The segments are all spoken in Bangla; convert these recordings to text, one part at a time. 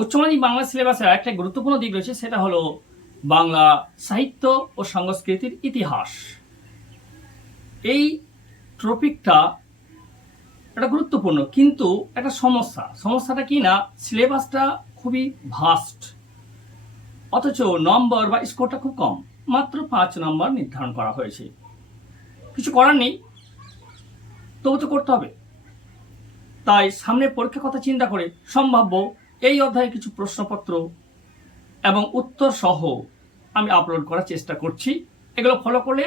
উচ্চ মাধ্যমিক বাংলা সিলেবাসের একটা গুরুত্বপূর্ণ দিক রয়েছে, সেটা হলো বাংলা সাহিত্য ও সংস্কৃতির ইতিহাস। এই টপিকটা একটা গুরুত্বপূর্ণ, কিন্তু একটা সমস্যাটা কি না, সিলেবাসটা খুবই ভাস্ট, অথচ নম্বর বা স্কোরটা খুব কম, মাত্র 5 নম্বর নির্ধারণ করা হয়েছে। কিছু করার নেই, তবু তো করতে হবে। তাই সামনে পরীক্ষার কথা চিন্তা করে সম্ভাব্য এই অধ্যায়ে কিছু প্রশ্নপত্র এবং উত্তর সহ আমি আপলোড করার চেষ্টা করছি। এগুলো ফলো করলে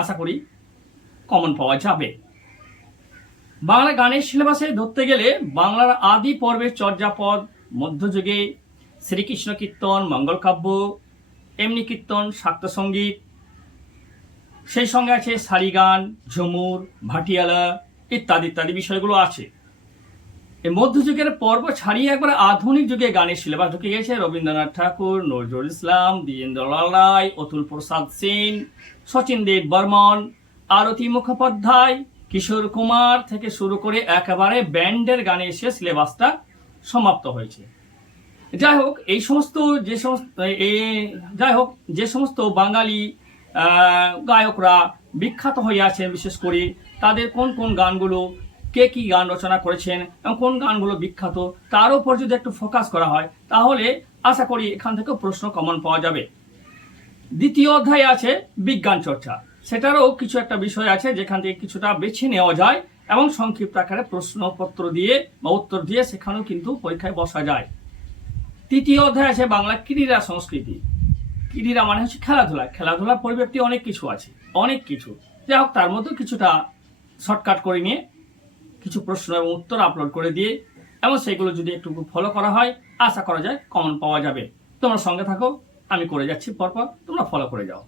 আশা করি কমন পাওয়া যাবে। বাংলা গানের সিলেবাসে ধরতে গেলে বাংলার আদি পর্বের চর্যাপদ, মধ্যযুগে শ্রীকৃষ্ণ কীর্তন, মঙ্গল কাব্য, এমনি কীর্তন, শাক্ত সঙ্গীত, সেই সঙ্গে আছে সারি গান, ঝুমুর, ভাটিয়ালা ইত্যাদি ইত্যাদি বিষয়গুলো আছে। এই মধ্যযুগের পর্ব ছাড়িয়ে একবার আধুনিক যুগে গানের সিলেবাস ঢুকে গেছে। রবীন্দ্রনাথ ঠাকুর, নজরুল ইসলাম, দ্বিজেন্দ্রলাল রায়, অতুল প্রসাদ সেন, শচীন দেব বর্মন, আরতি মুখোপাধ্যায়, কিশোর কুমার থেকে শুরু করে একেবারে ব্যান্ডের গানে এসে সিলেবাসটা সমাপ্ত হয়েছে। যাই হোক, যে সমস্ত বাঙালি গায়করা বিখ্যাত হয়ে আছেন, বিশেষ করে তাদের কোন কোন গানগুলো, কে কি গান রচনা করেছেন এবং কোন গানগুলো বিখ্যাত, তার উপর যদি একটু ফোকাস করা হয় তাহলে আশা করি এখান থেকে প্রশ্ন কমন পাওয়া যাবে। দ্বিতীয় অধ্যায়ে আছে বিজ্ঞান চর্চা, সেটারও কিছু একটা বিষয় আছে যেখান থেকে কিছুটা বেছে নেওয়া যায় এবং সংক্ষিপ্ত আকারে প্রশ্নপত্র দিয়ে বা উত্তর দিয়ে সেখানেও কিন্তু পরীক্ষায় বসা যায়। তৃতীয় অধ্যায় আছে বাংলা ক্রীড়া সংস্কৃতি। ক্রীড়া মানে হচ্ছে খেলাধুলার পরিব্যাপ্তি অনেক কিছু আছে, অনেক কিছু। যাই হোক, তার মধ্যে কিছুটা শর্টকাট করে নিয়ে কিছু প্রশ্ন এবং উত্তর আপলোড করে দিয়ে এবং সেগুলো যদি একটু ফলো করা হয় আশা করা যায় কমন পাওয়া যাবে। তোমরা সঙ্গে থাকো, আমি করে যাচ্ছি পরপর, তোমরা ফলো করে যাও।